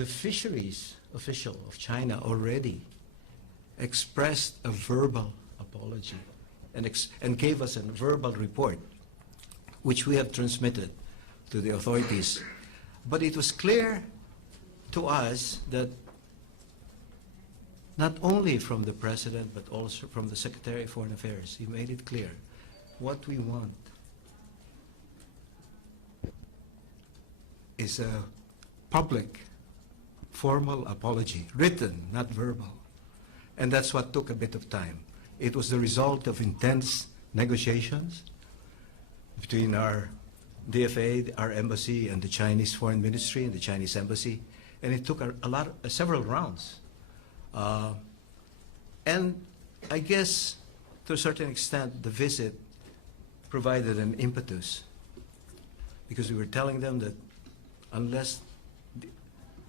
the fisheries official of China already expressed a verbal apology and gave us a verbal report, which we have transmitted to the authorities. But it was clear to us that not only from the President, but also from the Secretary of Foreign Affairs, he made it clear what we want is a public, formal apology, written, not verbal. And that's what took a bit of time. It was the result of intense negotiations between our DFA, our embassy, and the Chinese Foreign Ministry and the Chinese embassy. And it took several rounds. And I guess, to a certain extent, the visit provided an impetus, because we were telling them that unless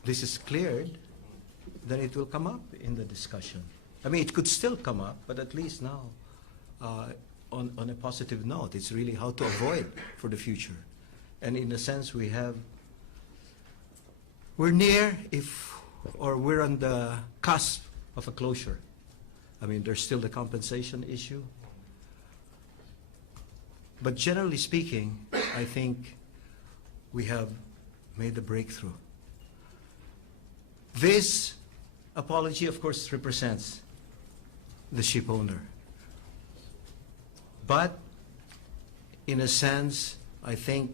this is cleared, then it will come up in the discussion. I mean, it could still come up, but at least now, on a positive note, it's really how to avoid for the future. And in a sense, we're near, or we're on the cusp of a closure. I mean, there's still the compensation issue. But generally speaking, I think we have made a breakthrough. This apology, of course, represents the ship owner. But in a sense, I think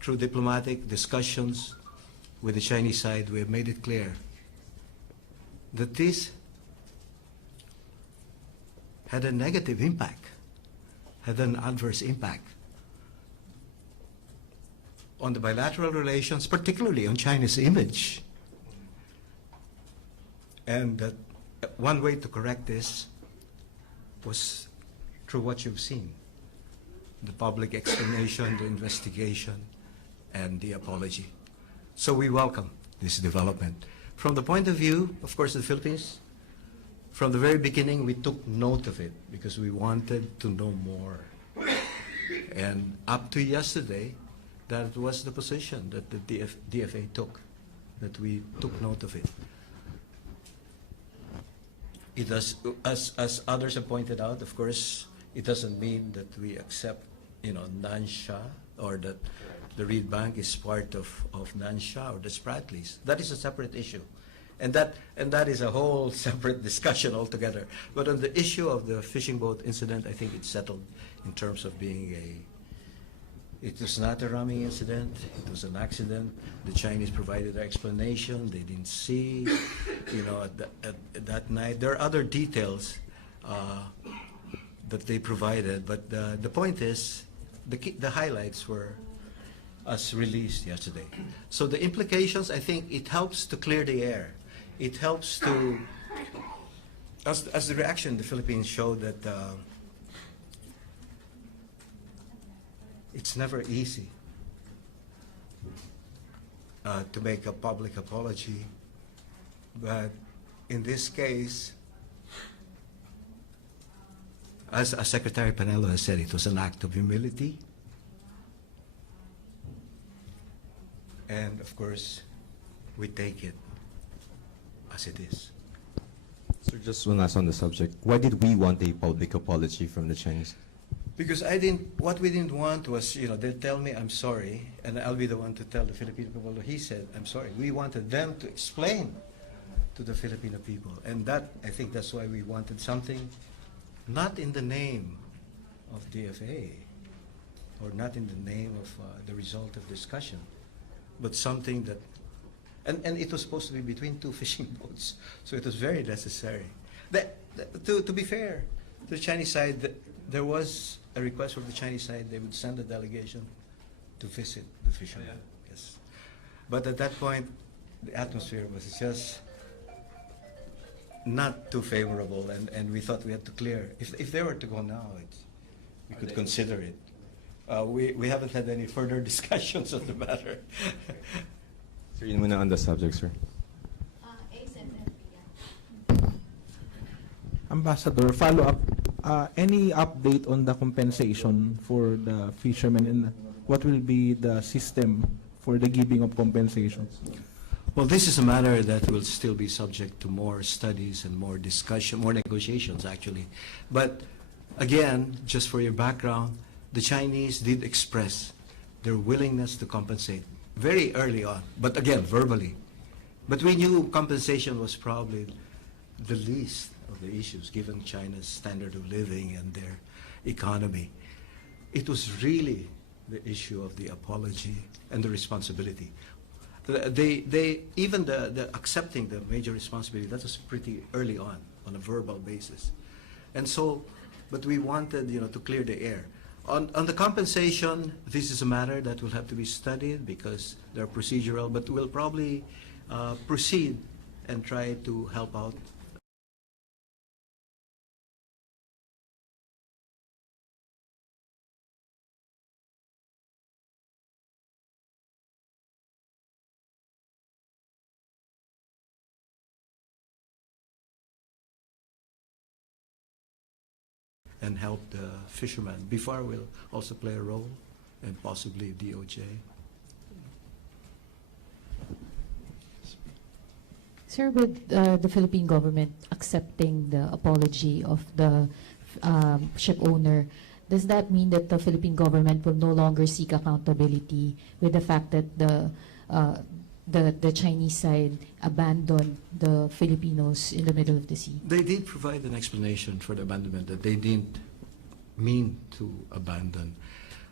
through diplomatic discussions with the Chinese side, we have made it clear that this had a negative impact, had an adverse impact on the bilateral relations, particularly on China's image. And that one way to correct this was through what you've seen, the public explanation, the investigation, and the apology. So we welcome this development. From the point of view, of course, the Philippines, from the very beginning, we took note of it because we wanted to know more. And up to yesterday, that was the position that the DFA took, that we took note of it. It does, as others have pointed out, of course, it doesn't mean that we accept, Nansha, or that the Reed Bank is part of Nansha or the Spratlys. That is a separate issue. And that is a whole separate discussion altogether. But on the issue of the fishing boat incident, I think it's settled in terms of being it was not a ramming incident, it was an accident. The Chinese provided their explanation, they didn't see, at that night. There are other details that they provided, but the point is, the highlights were as released yesterday. So the implications, I think it helps to clear the air. It helps to, as the reaction the Philippines showed, that it's never easy to make a public apology, but in this case, as Secretary Panelo has said, it was an act of humility. And of course, we take it as it is. So just one last on the subject. Why did we want a public apology from the Chinese? Because what we didn't want was, they'll tell me I'm sorry, and I'll be the one to tell the Filipino people, he said, I'm sorry. We wanted them to explain to the Filipino people. And I think that's why we wanted something not in the name of DFA, or not in the name of the result of discussion, but something that, and it was supposed to be between two fishing boats, so it was very necessary. To be fair, to the Chinese side, there was a request from the Chinese side, they would send a delegation to visit the fishermen. Oh, yeah. Yes. But at that point, the atmosphere was just not too favorable, and we thought we had to clear. If they were to go now, we could consider it. We haven't had any further discussions on the matter. Sir, yun muna on the subject, sir. Ambassador, follow up. Any update on the compensation for the fishermen, and what will be the system for the giving of compensations? Well, this is a matter that will still be subject to more studies and more discussion, more negotiations, actually. But again, just for your background, the Chinese did express their willingness to compensate very early on, but again, verbally. But we knew compensation was probably the least of the issues, given China's standard of living and their economy. It was really the issue of the apology and the responsibility. Even the accepting the major responsibility, that was pretty early on a verbal basis. And so, but we wanted, to clear the air. On the compensation, this is a matter that will have to be studied because they're procedural, but we'll probably proceed and try to help out. And help the fishermen. BIFAR will also play a role, and possibly DOJ. Sir, with the Philippine government accepting the apology of the ship owner, does that mean that the Philippine government will no longer seek accountability with the fact that the Chinese side abandoned the Filipinos in the middle of the sea? They did provide an explanation for the abandonment, that they didn't mean to abandon.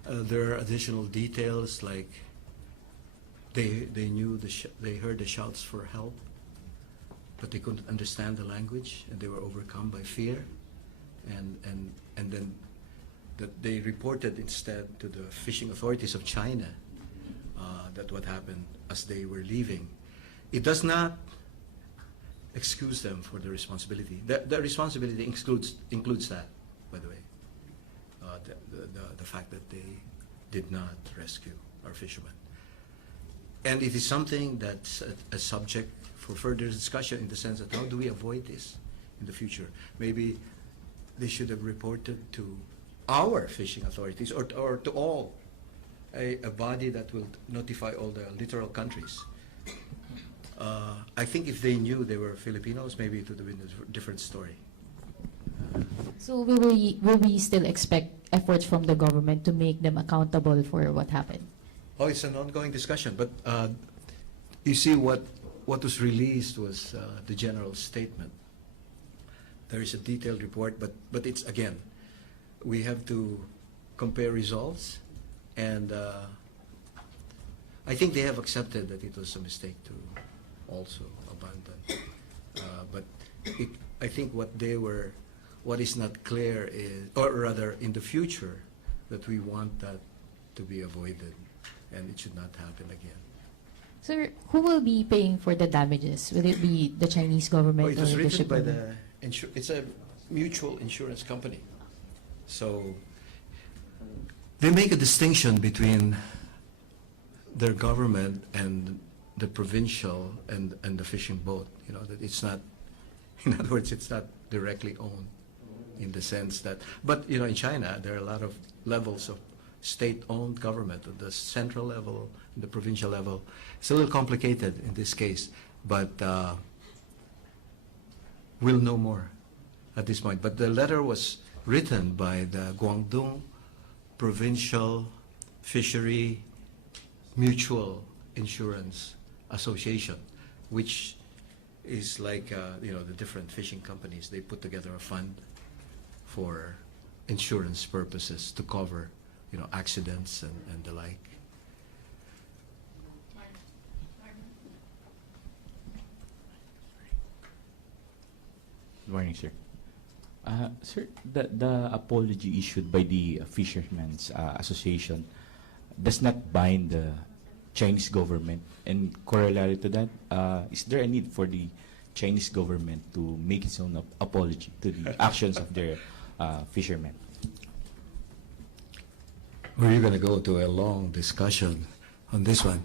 There are additional details, like they knew they heard the shouts for help, but they couldn't understand the language, and they were overcome by fear, and then that they reported instead to the fishing authorities of China that what happened as they were leaving. It does not excuse them for the responsibility. The responsibility includes that, by the way, the fact that they did not rescue our fishermen. And it is something that's a subject for further discussion, in the sense that how do we avoid this in the future? Maybe they should have reported to our fishing authorities, or to all, a body that will notify all the littoral countries. I think if they knew they were Filipinos, maybe it would have been a different story. So will we still expect efforts from the government to make them accountable for what happened? Oh, it's an ongoing discussion, but you see what was released was the general statement. There is a detailed report, but it's, again, we have to compare results, and I think they have accepted that it was a mistake to also abandon. But I think what is not clear is, or rather in the future, that we want that to be avoided, and it should not happen again. Sir, who will be paying for the damages? Will it be the Chinese government Oh, it or was the written by shipowner? it's a mutual insurance company. So they make a distinction between their government and the provincial and the fishing boat. That it's not, in other words, it's not directly owned in the sense that, but in China there are a lot of levels of state-owned government, at the central level, the provincial level. It's a little complicated in this case, but we'll know more at this point. But the letter was written by the Guangdong Provincial Fishery Mutual Insurance Association, which is like the different fishing companies. They put together a fund for insurance purposes to cover accidents and the like. Good morning, sir. Sir, the apology issued by the Fishermen's Association does not bind the Chinese government. And corollary to that, is there a need for the Chinese government to make its own apology to the actions of their fishermen? We're going to go to a long discussion on this one.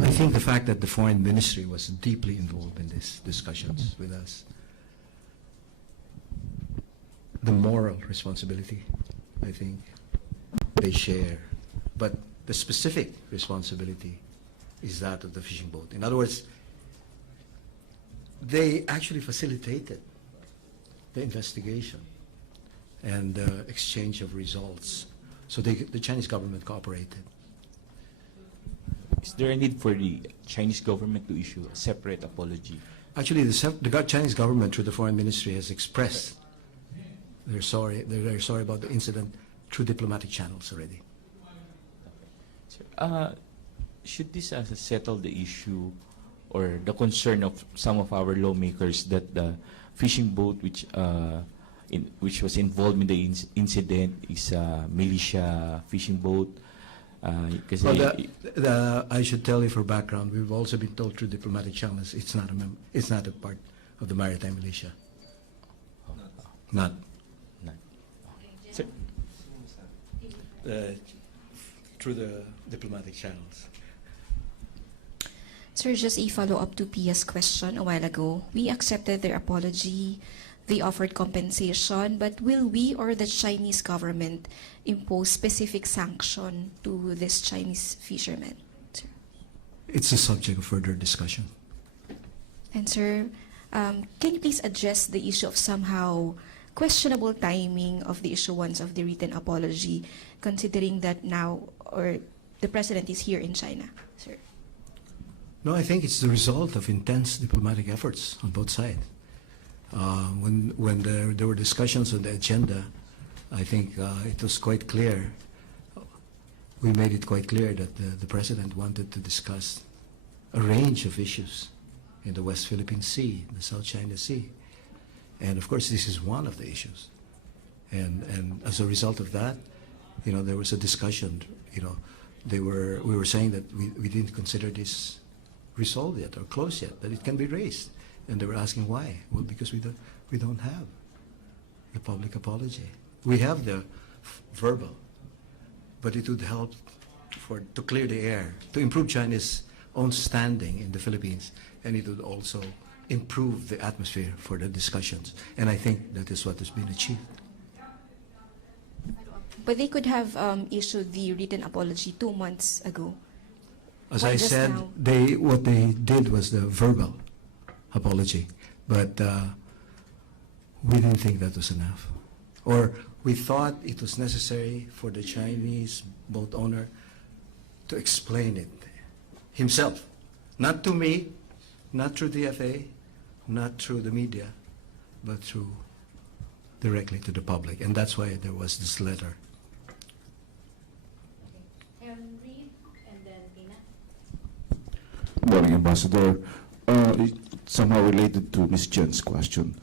I think the fact that the foreign ministry was deeply involved in these discussions with us, the moral responsibility, I think they share. But The specific responsibility is that of the fishing boat. In other words, they actually facilitated the investigation and exchange of results. So the Chinese government cooperated. Is there a need for the Chinese government to issue a separate apology? Actually, the Chinese government, through the foreign ministry, has expressed they're sorry about the incident through diplomatic channels already. Sir, should this settle the issue or the concern of some of our lawmakers that the fishing boat which was involved in the incident is a militia fishing boat? Well, I should tell you for background, we've also been told through diplomatic channels it's not a part of the Maritime militia. Not. Sir, Through the diplomatic channels. Sir, just a follow-up to Pia's question a while ago. We accepted their apology. They offered compensation, but will we or the Chinese government impose specific sanction to this Chinese fisherman? Sir? It's a subject of further discussion. And sir, can you please address the issue of somehow questionable timing of the issuance of the written apology, considering that now or the president is here in China, sir? No, I think it's the result of intense diplomatic efforts on both sides. When there were discussions on the agenda, I think it was quite clear. We made it quite clear that the president wanted to discuss a range of issues in the West Philippine Sea, the South China Sea. And of course, this is one of the issues. And as a result of that, there was a discussion. We were saying that we didn't consider this resolved yet or closed yet, that it can be raised. And they were asking why. Well, because we don't have the public apology. We have the verbal, but it would help to clear the air, to improve China's own standing in the Philippines, and it would also improve the atmosphere for the discussions. And I think that is what has been achieved. But they could have issued the written apology 2 months ago. As Why I just said, now? what they did was the verbal apology, but we didn't think that was enough. Or we thought it was necessary for the Chinese boat owner to explain it himself, not to me, not through DFA, not through the media, but through directly to the public. And that's why there was this letter. Henry and then Tina. Morning, Ambassador. It's somehow related to Ms. Jen's question.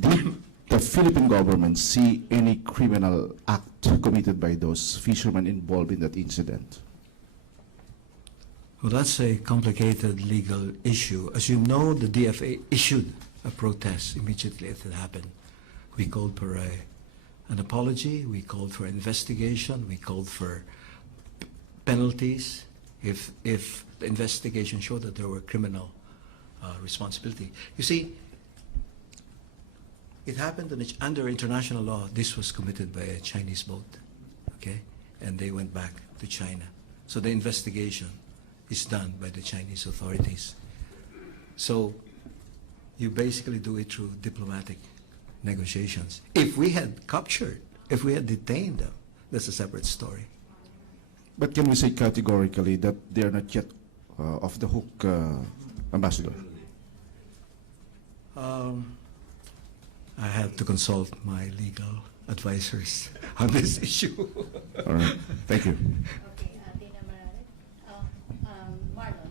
Did the Philippine government see any criminal act committed by those fishermen involved in that incident? Well, that's a complicated legal issue. As you know, the DFA issued a protest immediately after it happened. We called for an apology, we called for investigation, we called for penalties if the investigation showed that there were criminal responsibility. You see, it happened under international law. This was committed by a Chinese boat, okay? And they went back to China. So the investigation is done by the Chinese authorities. So you basically do it through diplomatic negotiations. If we had detained them, that's a separate story. But can we say categorically that they're not yet off the hook, Ambassador? I have to consult my legal advisors on this issue. All right. Thank you. Okay, Tina Morales. Marlon.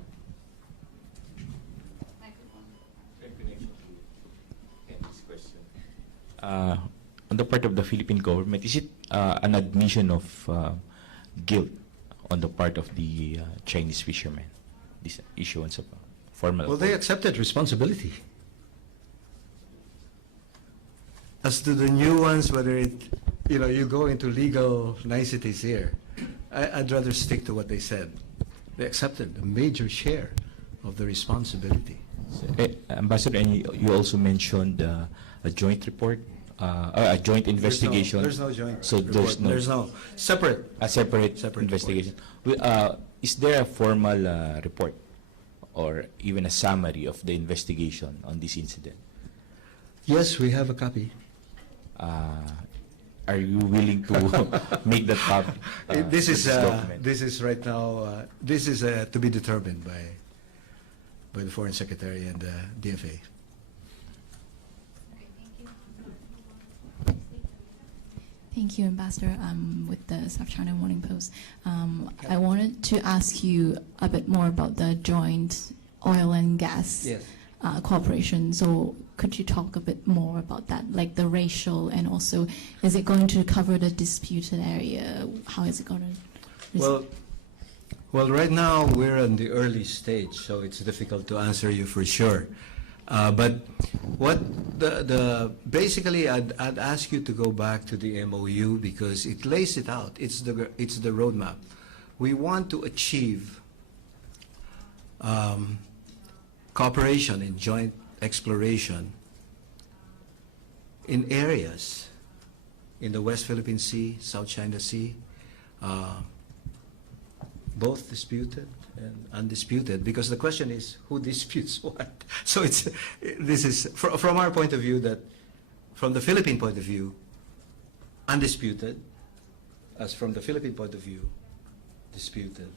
On the part of the Philippine government, is it an admission of guilt on the part of the Chinese fishermen, this issuance of formal Well, they apology? accepted responsibility. As to the new ones, whether you go into legal niceties here, I'd rather stick to what they said. They accepted a major share of the responsibility. Ambassador, and you also mentioned a joint report a joint investigation. There's no joint So report. There's no separate. a separate, Separate investigation. Is there a formal report or even a summary of the investigation on this incident? Yes, we have a copy. Are you willing to make that public? This is document? this is right now. This is to be determined by the Foreign Secretary and the DFA. Thank you, Ambassador. With the South China Morning Post. I wanted to ask you a bit more about the joint oil and gas Yes. cooperation. So could you talk a bit more about that, like the racial, and also is it going to cover the disputed area? How is it going to? Well, right now we're in the early stage, so it's difficult to answer you for sure. But what basically, I'd ask you to go back to the MOU because it lays it out. It's the roadmap. We want to achieve cooperation in joint exploration in areas in the West Philippine Sea, South China Sea, both disputed and undisputed, because the question is who disputes what. So this is from our point of view, that from the Philippine point of view, undisputed, as from the Philippine point of view, disputed.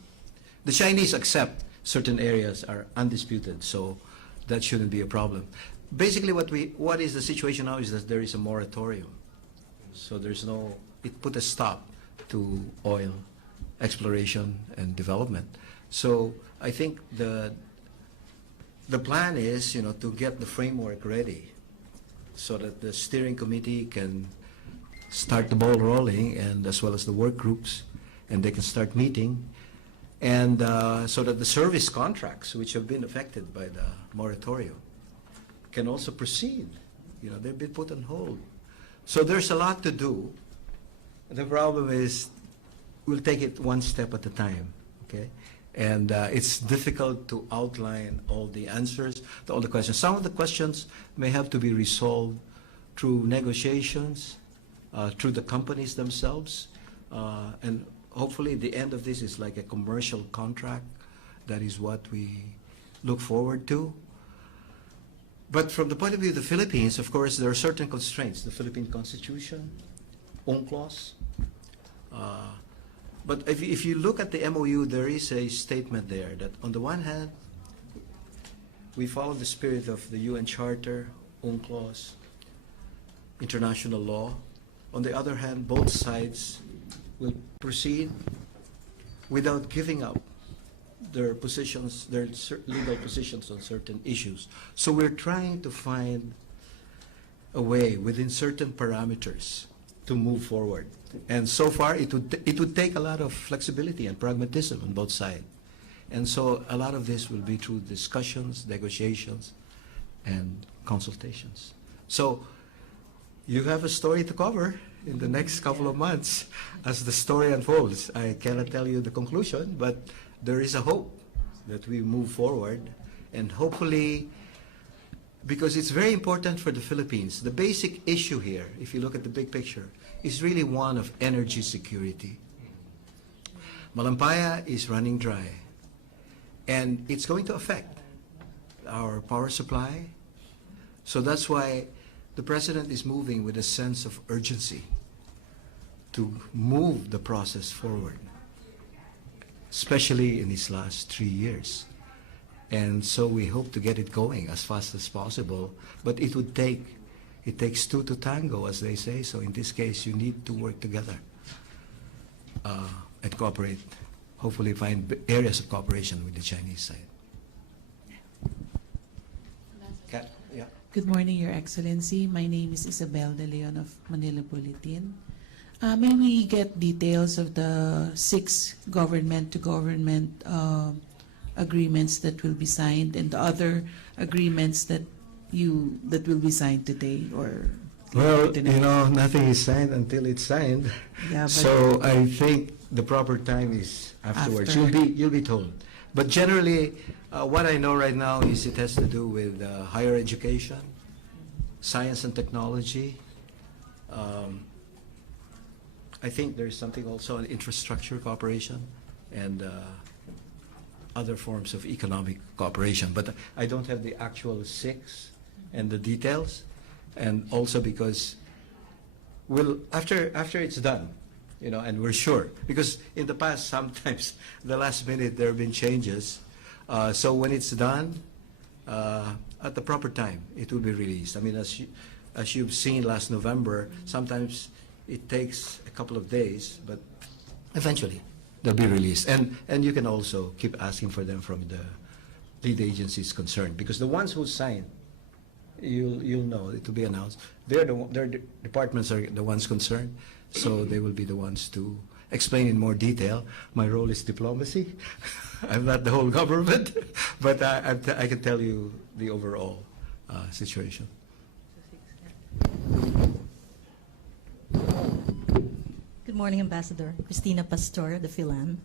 The Chinese accept certain areas are undisputed, so that shouldn't be a problem. Basically, what is the situation now is that there is a moratorium. So it put a stop to oil exploration and development. So I think the plan is, to get the framework ready so that the steering committee can start the ball rolling, and as well as the work groups, and they can start meeting, and so that the service contracts, which have been affected by the moratorium, can also proceed. They've been put on hold. So there's a lot to do. The problem is we'll take it one step at a time, okay? And it's difficult to outline all the answers to all the questions. Some of the questions may have to be resolved through negotiations, through the companies themselves, and hopefully the end of this is like a commercial contract. That is what we look forward to. But from the point of view of the Philippines, of course, there are certain constraints. The Philippine Constitution, UNCLOS. But if you look at the MOU, there is a statement there that on the one hand, we follow the spirit of the UN Charter, UNCLOS, international law. On the other hand, both sides will proceed without giving up their positions, their legal positions on certain issues. So we're trying to find a way within certain parameters to move forward. And so far, it would take a lot of flexibility and pragmatism on both sides. And so a lot of this will be through discussions, negotiations, and consultations. So you have a story to cover in the next couple of months as the story unfolds. I cannot tell you the conclusion, but there is a hope that we move forward, and hopefully, because it's very important for the Philippines, the basic issue here, if you look at the big picture, is really one of energy security. Malampaya is running dry, and it's going to affect our power supply. So that's why the President is moving with a sense of urgency to move the process forward, especially in these last 3 years. And so we hope to get it going as fast as possible, but it takes two to tango, as they say. So in this case, you need to work together and cooperate, hopefully find areas of cooperation with the Chinese side. Kat, yeah. Good morning, Your Excellency. My name is Isabel De Leon of Manila Bulletin. May we get details of the 6 government-to-government agreements that will be signed, and the other agreements that will be signed today or Well, tonight? nothing is signed until it's signed. Yeah, but So I think the proper time is afterwards. After. You'll be told. But generally, what I know right now is it has to do with higher education, science and technology, I think there's something also on infrastructure cooperation and other forms of economic cooperation. But I don't have the actual six and the details, and also because after it's done, and we're sure, because in the past sometimes the last minute there have been changes. So when it's done, at the proper time, it will be released. I mean, as you've seen last November, sometimes it takes a couple of days, but eventually they'll be released. And you can also keep asking for them from the lead agencies concerned, because the ones who sign, you'll know it will be announced. Their departments are the ones concerned, so they will be the ones to explain in more detail. My role is diplomacy. I'm not the whole government, but I can tell you the overall situation. Good morning, Ambassador. Christina Pastor, the Philam.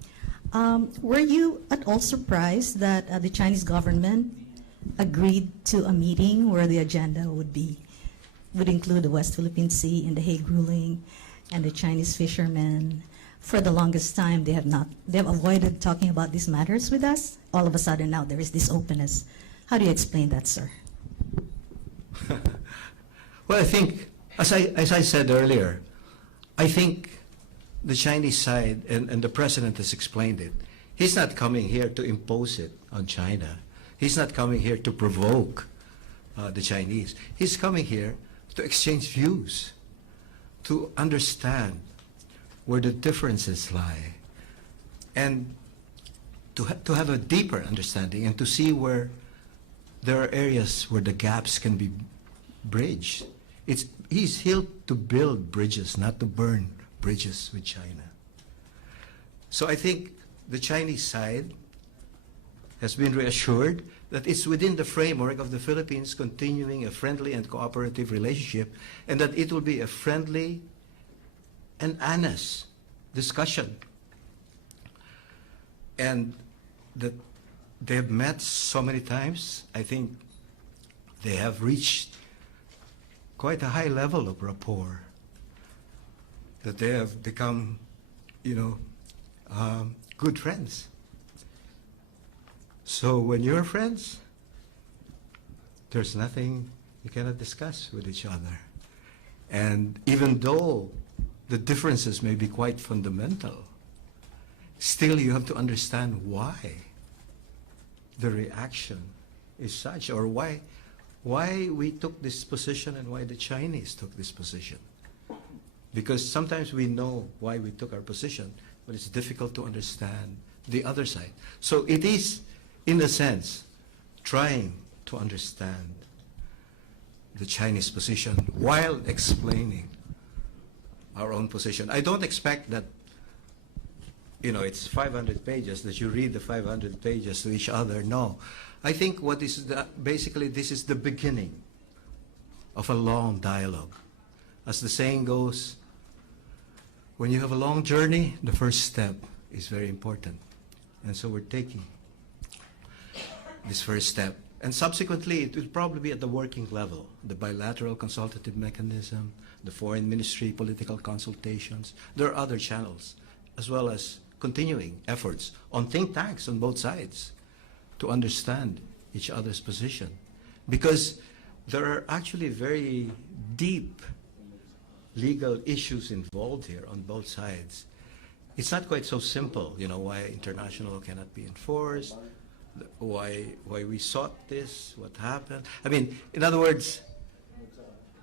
Were you at all surprised that the Chinese government agreed to a meeting where the agenda would include the West Philippine Sea and the Hague ruling and the Chinese fishermen? For the longest time, they have avoided talking about these matters with us. All of a sudden now there is this openness. How do you explain that, sir? Well, I think, as I said earlier, I think the Chinese side, and the president has explained it, he's not coming here to impose it on China. He's not coming here to provoke the Chinese. He's coming here to exchange views, to understand where the differences lie, and to have a deeper understanding and to see where there are areas where the gaps can be bridged. He's here to build bridges, not to burn bridges with China. So I think the Chinese side has been reassured that it's within the framework of the Philippines continuing a friendly and cooperative relationship, and that it will be a friendly and honest discussion. And that they have met so many times. I think they have reached quite a high level of rapport, that they have become, good friends. So when you're friends, there's nothing you cannot discuss with each other. And even though the differences may be quite fundamental, still you have to understand why the reaction is such, or why we took this position and why the Chinese took this position. Because sometimes we know why we took our position, but it's difficult to understand the other side. So it is, in a sense, trying to understand the Chinese position while explaining our own position. I don't expect that, it's 500 pages, that you read the 500 pages to each other. No. I think basically this is the beginning of a long dialogue. As the saying goes, when you have a long journey, the first step is very important. And so we're taking this first step. And subsequently, it will probably be at the working level, the bilateral consultative mechanism, the foreign ministry political consultations. There are other channels, as well as continuing efforts on think tanks on both sides to understand each other's position. Because there are actually very deep legal issues involved here on both sides. It's not quite so simple, why international law cannot be enforced, why we sought this, what happened. I mean, in other words,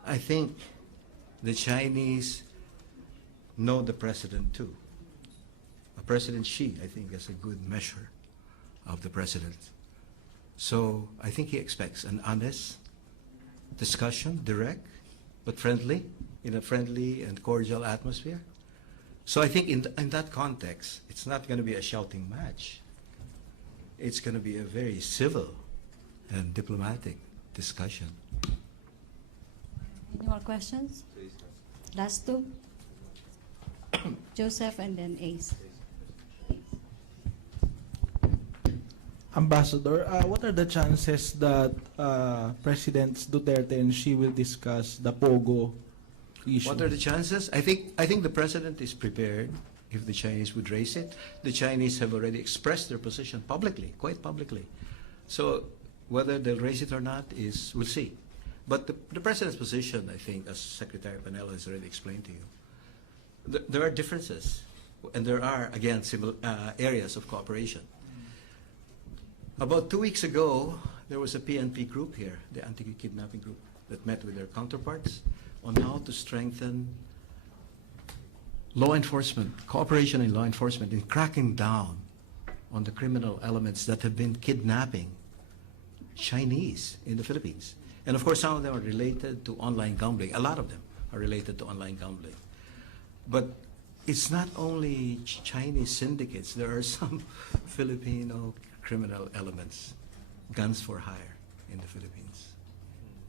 I think the Chinese know the president too. President Xi, I think, is a good measure of the president. So I think he expects an honest discussion, direct, but friendly, in a friendly and cordial atmosphere. So I think in that context, it's not going to be a shouting match. It's going to be a very civil and diplomatic discussion. Any more questions? Last two. Joseph and then Ace. Ambassador, what are the chances that Presidents Duterte and Xi will discuss the POGO issue? What are the chances? I think the president is prepared if the Chinese would raise it. The Chinese have already expressed their position publicly, quite publicly. So whether they'll raise it or not we'll see. But the president's position, I think, as Secretary Panelo has already explained to you, there are differences, and there are, again, areas of cooperation. About 2 weeks ago, there was a PNP group here, the anti-kidnapping group, that met with their counterparts on how to strengthen law enforcement, cooperation in law enforcement, in cracking down on the criminal elements that have been kidnapping Chinese in the Philippines. And of course, some of them are related to online gambling. A lot of them are related to online gambling. But it's not only Chinese syndicates. There are some Filipino criminal elements, guns for hire in the Philippines,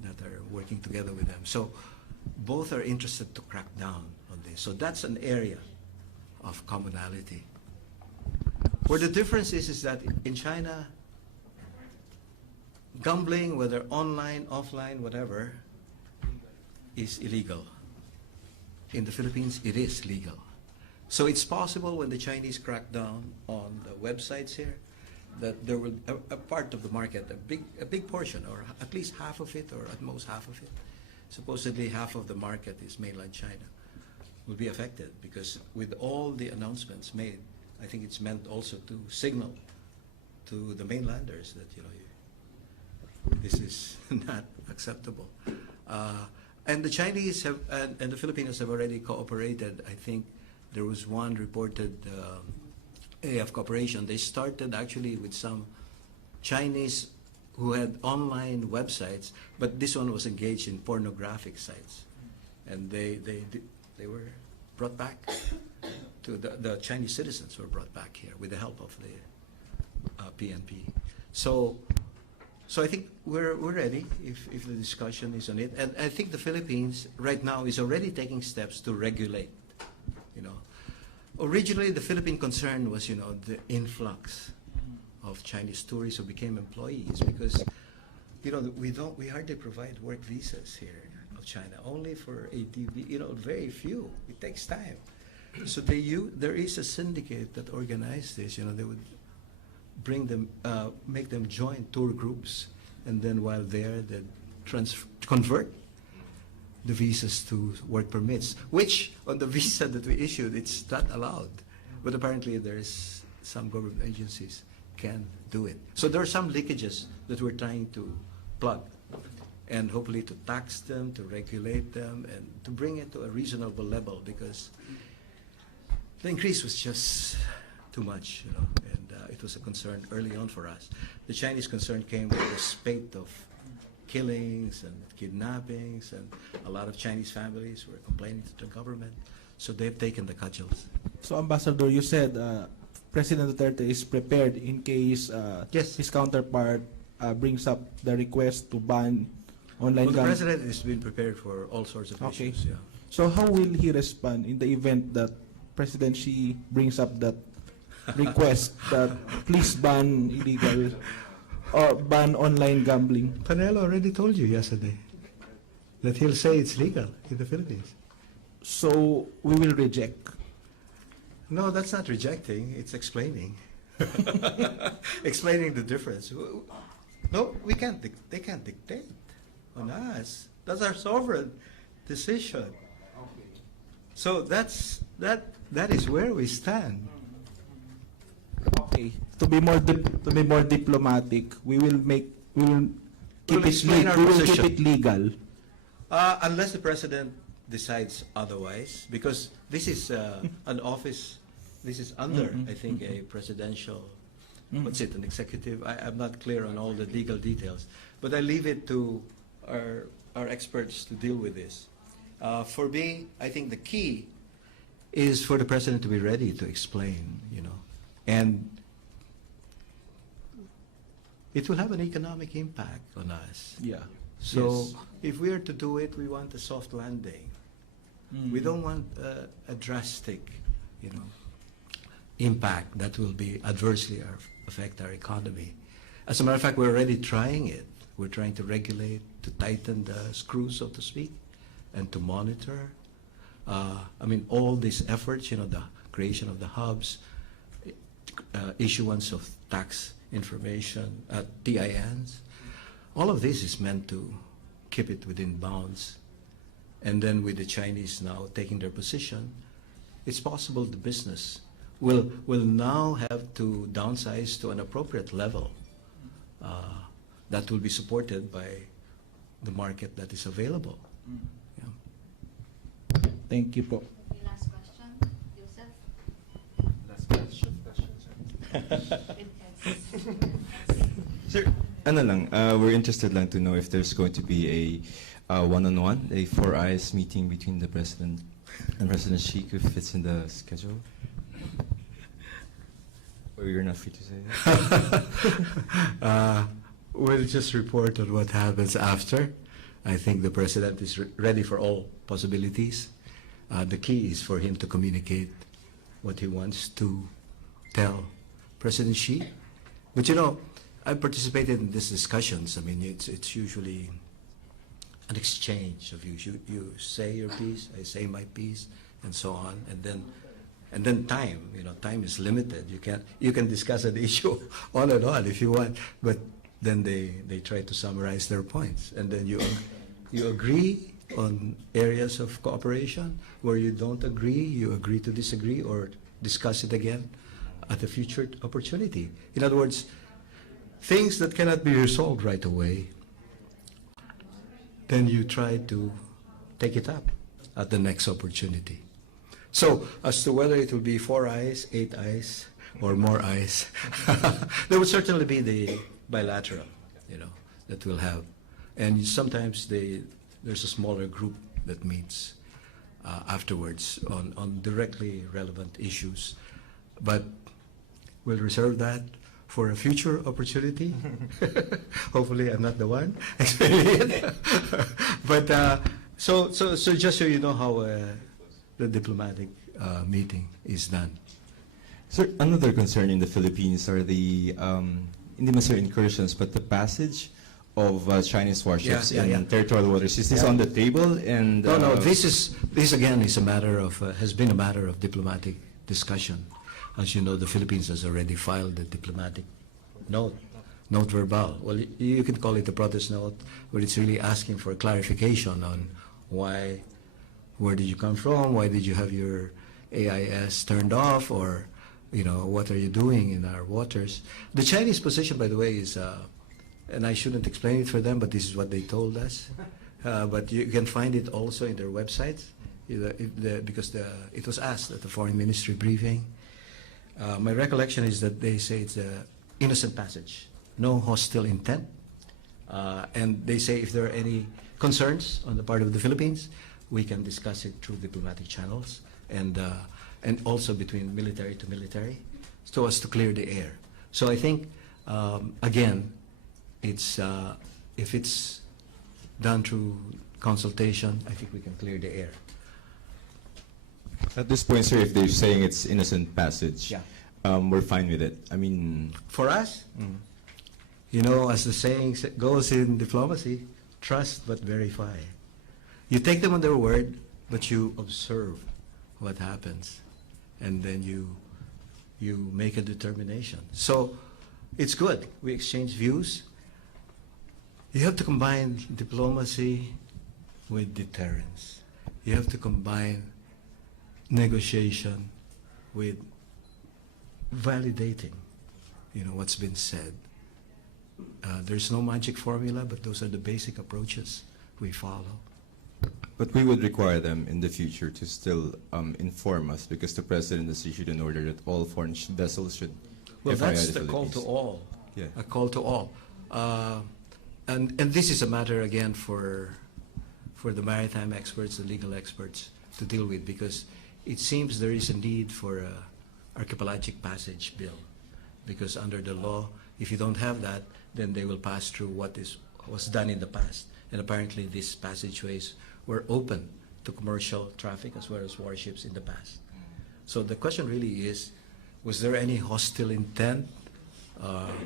that are working together with them. So both are interested to crack down on this. So that's an area of commonality. Where the difference is that in China, gambling, whether online, offline, whatever, is illegal. In the Philippines, it is legal. So it's possible when the Chinese crack down on the websites here, that there will a part of the market, a big portion, or at least half of it, or at most half of it, supposedly half of the market is mainland China, will be affected, because with all the announcements made, I think it's meant also to signal to the mainlanders that this is not acceptable. And the Chinese have, and the Filipinos have already cooperated. I think there was one reported area of cooperation. They started actually with some Chinese who had online websites, but this one was engaged in pornographic sites. And they were brought back to the Chinese citizens were brought back here with the help of the PNP. So I think we're ready if the discussion is on it. And I think the Philippines right now is already taking steps to regulate. Originally the Philippine concern was, the influx of Chinese tourists who became employees, because, we hardly provide work visas here of China, only for ATV, very few. It takes time. So there is a syndicate that organized this. They would bring them, make them join tour groups, and then while there, they convert the visas to work permits, which on the visa that we issued, it's not allowed. But apparently there's some government agencies can do it. So there are some leakages that we're trying to plug, and hopefully to tax them, to regulate them, and to bring it to a reasonable level, because the increase was just too much, and it was a concern early on for us. The Chinese concern came with the spate of killings and kidnappings, and a lot of Chinese families were complaining to the government. So they've taken the cudgels. So, Ambassador, you said President Duterte is prepared in case Yes. his counterpart brings up the request to ban online Well, the gambling. president has been prepared for all sorts of Okay. issues. Yeah. So how will he respond in the event that President Xi brings up that request that please ban illegal or ban online gambling? Panelo already told you yesterday that he'll say it's legal in the Philippines. So we will reject. No, that's not rejecting, it's explaining. Explaining the difference. No, we can't, they can't dictate on us. That's our sovereign decision. So that is where we stand. Okay. To be more diplomatic, we will keep explain our we will keep position. it legal. Unless the president decides otherwise, because this is an office, this is under, I think, a presidential, what's it, an executive? I'm not clear on all the legal details, but I leave it to our experts to deal with this. For me, I think the key is for the president to be ready to explain, and it will have an economic impact on us. Yeah. So Yes. if we are to do it, we want a soft landing. We don't want a drastic, impact that will be adversely affect our economy. As a matter of fact, we're already trying it. We're trying to regulate, to tighten the screws, so to speak, and to monitor I mean, all these efforts, you know, the creation of the hubs, issuance of tax information, TINs, all of this is meant to keep it within bounds. And then with the Chinese now taking their position, it's possible the business will now have to downsize to an appropriate level that will be supported by the market that is available. Yeah. Thank you po. Last question, Joseph. Sir, ano lang, we're interested lang to know if there's going to be a one-on-one, a four eyes meeting between the President and President Xi, if it's in the schedule? Or you're not free to say that? We'll just report on what happens after. I think the President is ready for all possibilities. The key is for him to communicate what he wants to tell President Xi. But you know, I participated in these discussions. I mean, it's usually an exchange of views. You say your piece, I say my piece, and so on. And then time, you know, time is limited. You can discuss an issue on and on if you want, but then they try to summarize their points, and then you agree on areas of cooperation. Where you don't agree, you agree to disagree or discuss it again at a future opportunity. In other words, things that cannot be resolved right away, then you try to take it up at the next opportunity. So as to whether it will be 4 eyes, 8 eyes, or more eyes, there would certainly be the bilateral, you know, that we'll have. And sometimes there's a smaller group that meets afterwards on directly relevant issues. But we'll reserve that for a future opportunity. Hopefully I'm not the one explaining it. But so just so you know how the diplomatic meeting is done. Sir, another concern in the Philippines are the, hindi man sir incursions, but the passage of Chinese warships in territorial waters. Is this on the table? And No, this again is a matter of, has been a matter of diplomatic discussion. As you know, the Philippines has already filed a diplomatic note verbal. Well, you can call it a protest note, but it's really asking for clarification on where did you come from, why did you have your AIS turned off, or, you know, what are you doing in our waters? The Chinese position, by the way, is, and I shouldn't explain it for them, but this is what they told us. But you can find it also in their websites, because it was asked at the Foreign Ministry briefing. My recollection is that they say it's an innocent passage, no hostile intent. And they say if there are any concerns on the part of the Philippines, we can discuss it through diplomatic channels and also between military to military so as to clear the air. So I think, again, it's, if it's done through consultation, I think we can clear the air. At this point, sir, if they're saying it's innocent passage, Yeah. We're fine with it. I mean, For us, you know, as the saying goes in diplomacy, trust but verify. You take them on their word, but you observe what happens, and then you make a determination. So it's good. We exchange views. You have to combine diplomacy with deterrence. You have to combine negotiation with validating, you know, what's been said. There's no magic formula, but those are the basic approaches we follow. but we would require them in the future to still inform us, because the President has issued an order that all foreign vessels should Well, FII that's the the call to Philippines. all. Yeah. A call to all. And this is a matter, again, for the maritime experts, the legal experts, to deal with, because it seems there is a need for a archipelagic passage bill, because under the law, if you don't have that, then they will pass through what was done in the past. And apparently these passageways were open to commercial traffic as well as warships in the past. So the question really is, was there any hostile intent?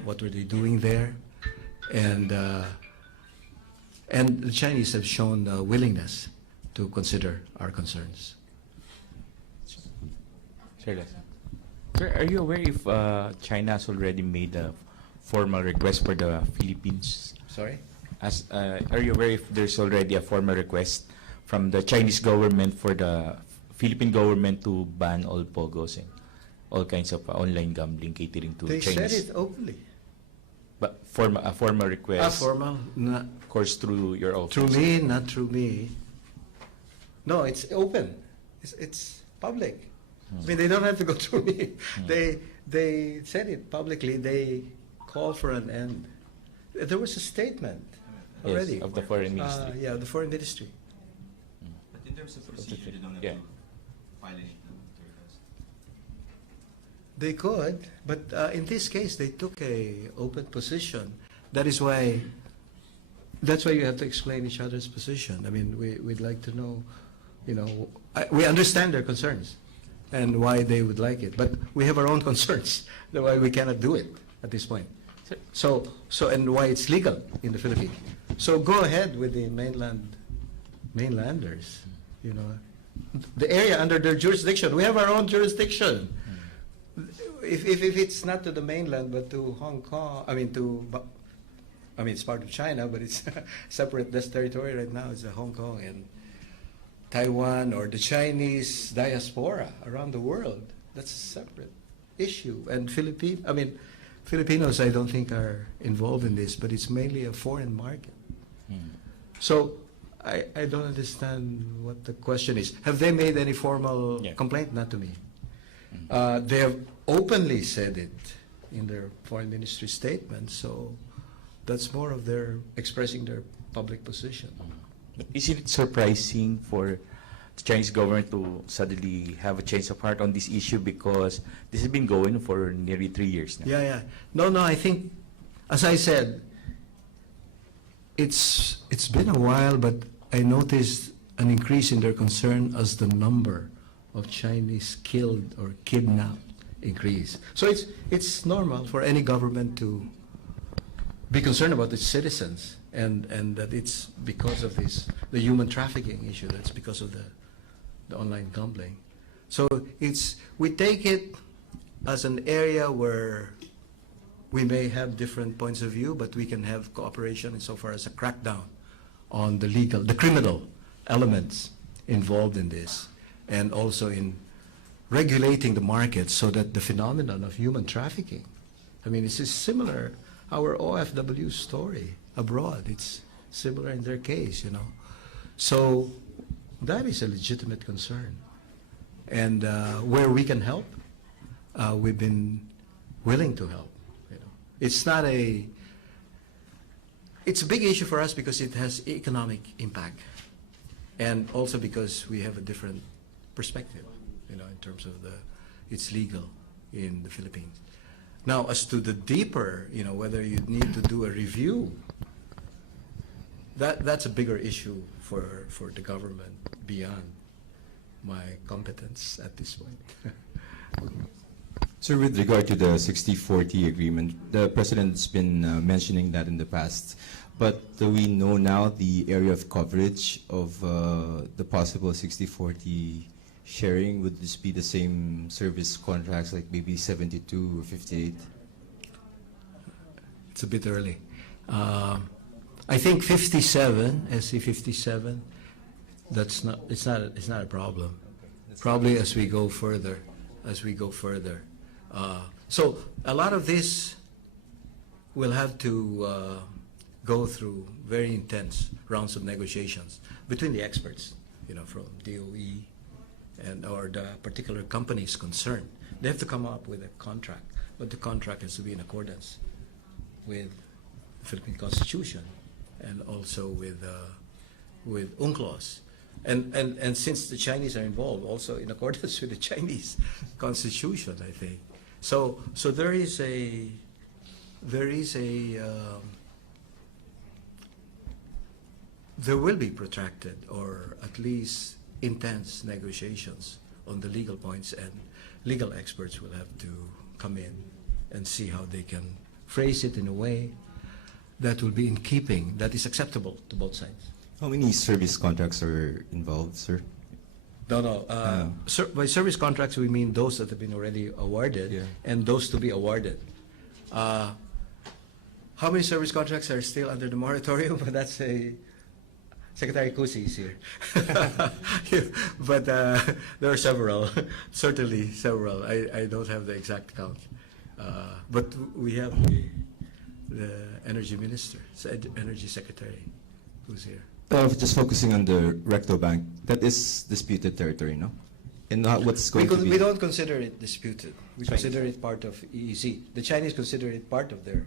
What were they doing there? And the Chinese have shown willingness to consider our concerns. Sir, Leslie. Sir, are you aware if China has already made a formal request for the Philippines? Sorry? Are you aware if there's already a formal request from the Chinese government for the Philippine government to ban all pogos and all kinds of online gambling catering to They Chinese? said it openly. But a formal request, Formal, not of course, through your office. through me, not through me. No, it's open. It's public. I mean, they don't have to go through me. They said it publicly. They called for an end. There was a statement Yes, already. of the foreign ministry. Yeah, the foreign ministry. But in terms of procedure, they don't have Yeah. to file anything to request. They could, but in this case, they took a open position. That's why you have to explain each other's position. I mean, we'd like to know, we understand their concerns and why they would like it, but we have our own concerns, that's why we cannot do it at this point. So and why it's legal in the Philippines. So go ahead with the mainlanders, the area under their jurisdiction. We have our own jurisdiction. If it's not to the mainland but to Hong Kong, it's part of China, but it's separate. This territory right now is Hong Kong and Taiwan, or the Chinese diaspora around the world. That's a separate issue. And Filipinos, I don't think are involved in this, but it's mainly a foreign market. So I don't understand what the question is. Have they made any formal complaint? Not to me. They have openly said it in their foreign ministry statement, so that's more of their expressing their public position. Isn't it surprising for the Chinese government to suddenly have a change of heart on this issue, because this has been going for nearly 3 years now? Yeah. No, I think, as I said, it's been a while, but I noticed an increase in their concern as the number of Chinese killed or kidnapped increase. So it's normal for any government to be concerned about its citizens, and that it's because of the human trafficking issue. That's because of the online gambling. So we take it as an area where we may have different points of view, but we can have cooperation insofar as a crackdown on the criminal elements involved in this, and also in regulating the market so that the phenomenon of human trafficking, this is similar, our OFW story abroad, it's similar in their case, So that is a legitimate concern. And where we can help, we've been willing to help. It's a big issue for us because it has economic impact, and also because we have a different perspective, in terms of it's legal in the Philippines. Now, as to the deeper, whether you need to do a review, that's a bigger issue for the government beyond my competence at this point. Sir, with regard to the 60-40 agreement, the President's been mentioning that in the past, but we know now the area of coverage of the possible 60-40 sharing. Would this be the same service contracts, like maybe 72 or 58? It's a bit early. I think 57, SC 57, it's not a problem. Probably as we go further. So a lot of this will have to go through very intense rounds of negotiations between the experts, from DOE or the particular companies concerned. They have to come up with a contract, but the contract has to be in accordance with the Philippine Constitution and also with UNCLOS. And since the Chinese are involved, also in accordance with the Chinese Constitution, I think. So there will be protracted or at least intense negotiations on the legal points, and legal experts will have to come in and see how they can phrase it in a way that will be in keeping, that is acceptable to both sides. How many service contracts are involved, sir? No. By service contracts, we mean those that have been already awarded Yeah. and those to be awarded. How many service contracts are still under the moratorium? That's a Secretary Kusi is here. But there are several, certainly several. I don't have the exact count. But we have the Energy Minister, Energy Secretary, who's here. Just focusing on the recto bank, that is disputed territory, no? And what's going to be? We don't consider it disputed. We Chinese. consider it part of EEZ. The Chinese consider it part of their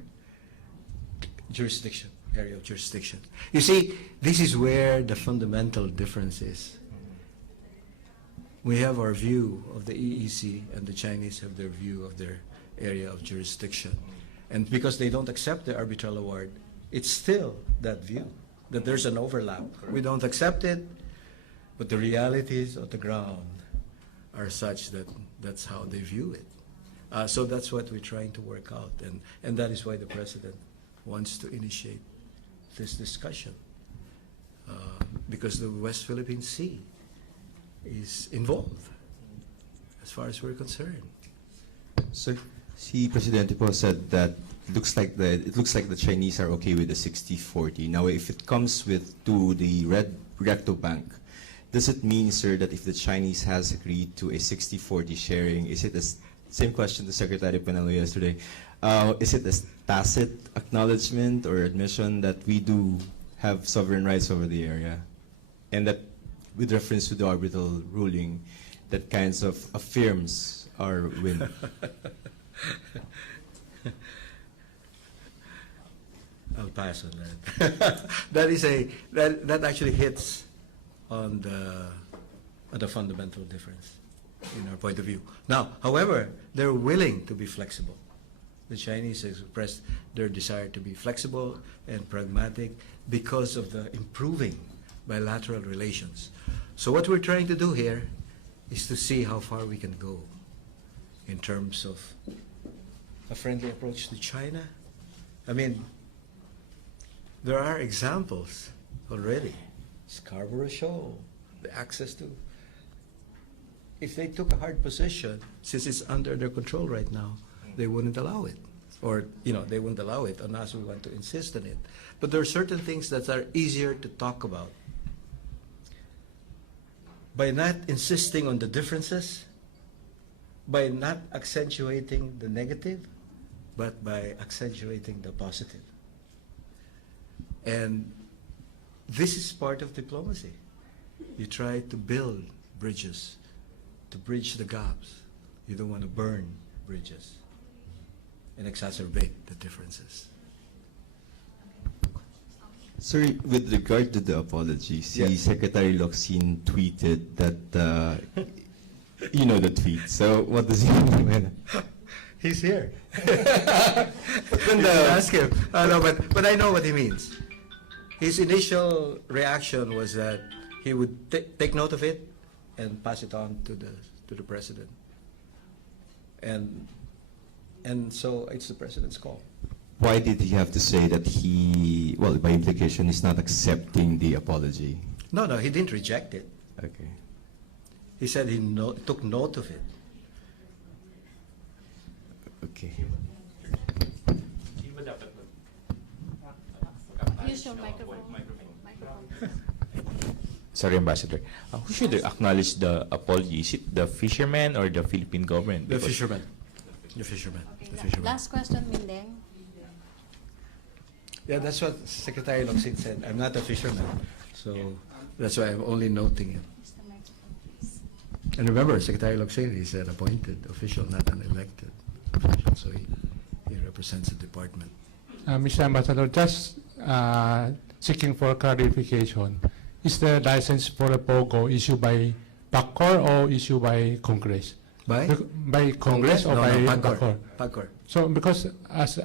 jurisdiction, area of jurisdiction. You see, this is where the fundamental difference is. We have our view of the EEZ, and the Chinese have their view of their area of jurisdiction. And because they don't accept the arbitral award, it's still that view, that there's an overlap. We don't accept it, but the realities of the ground are such that that's how they view it. So that's what we're trying to work out, and that is why the President wants to initiate this discussion, because the West Philippine Sea is involved, as far as we're concerned. Sir, si Presidente po said that it looks like the Chinese are okay with the 60-40. Now, if it comes to the recto bank, does it mean, sir, that if the Chinese has agreed to a 60-40 sharing, is it the same question to Secretary Panelo yesterday? Is it a tacit acknowledgement or admission that we do have sovereign rights over the area, and that, with reference to the arbitral ruling, that kinds of affirms our win? I'll pass on that. That actually hits on the fundamental difference in our point of view. Now, however, they're willing to be flexible. The Chinese have expressed their desire to be flexible and pragmatic because of the improving bilateral relations. So what we're trying to do here is to see how far we can go in terms of a friendly approach to China. I mean, there are examples already. Scarborough Shoal, the access to. If they took a hard position, since it's under their control right now, they wouldn't allow it. Or, they wouldn't allow it unless we want to insist on it. But there are certain things that are easier to talk about. By not insisting on the differences, by not accentuating the negative, but by accentuating the positive. And this is part of diplomacy. You try to build bridges, to bridge the gaps. You don't want to burn bridges and exacerbate the differences. Sir, with regard to the apology, Yes. Secretary Locsin tweeted that, you know the tweet, so what does he mean? He's here. Ask him. No, but I know what he means. His initial reaction was that he would take note of it and pass it on to the president. And so it's the president's call. Why did he have to say that he, well, by implication, is not accepting the apology? No, he didn't reject it. Okay. He said he took note of it. Okay. Use your microphone. Sorry, Ambassador. Who should acknowledge the apology? Is it the fishermen or the Philippine government? The Because- fisherman. The fisherman. Okay, The fisherman. last question, Mindeng. Yeah, that's what Secretary Locsin said. I'm not a fisherman, so that's why I'm only noting it. Use the microphone, please. And remember, Secretary Locsin is an appointed official, not an elected official, so he represents the department. Mr. Ambassador, just seeking for clarification. Is the license for the POGO issued by PACOR or issued by Congress? By? By Congress or by PACOR? PACOR. So because as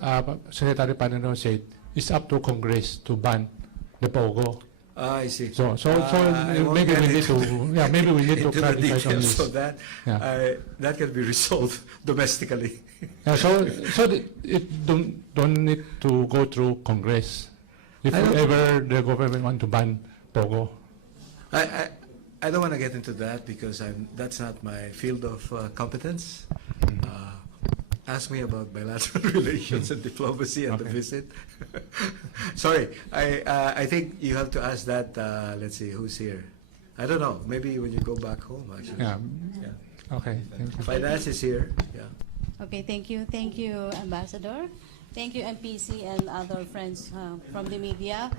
Secretary Panelo said, it's up to Congress to ban the POGO. I see. So I won't maybe get we need to maybe we need to into the clarify on details this. of that. Yeah. That can be resolved domestically. Yeah, so it don't need to go through Congress if I don't- ever the government want to ban POGO. I don't want to get into that because that's not my field of competence. Ask me about bilateral relations and diplomacy and the visit. Sorry, I think you have to ask that. Let's see, who's here? I don't know. Maybe when you go back home, actually. Yeah. Okay, thank you. Finance is here. Yeah. Okay, thank you. Thank you, Ambassador. Thank you, MPC and other friends from the media.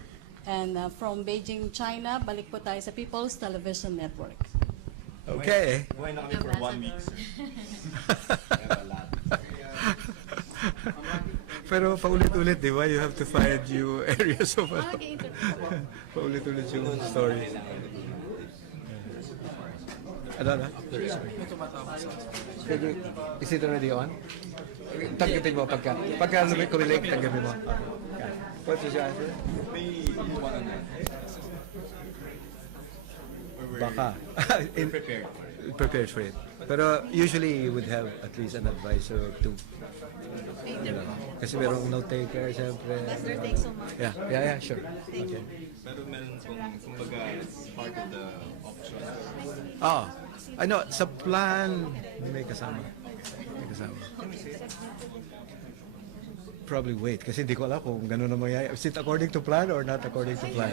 And from Beijing, China, balik po tayo sa People's Television Network. Okay. Why not for 1 week, sir? Pero paulit-ulit, di ba? You have to find new areas of paulit-ulit yung story. Ano na? Is it already on? Tanggapin mo pagka lumik-kumilig, tanggapin mo. What's your answer? Baka. Prepared for it. Pero usually you would have at least an advisor or two. You know, kasi merong note taker, siyempre. Ambassador, thanks so much. Yeah, sure. Okay. Pero meron kumbaga, part of the option. I know, sa plan, may kasama. Probably wait, kasi hindi ko alam kung gano'n na mangyayari. Is it according to plan or not according to plan?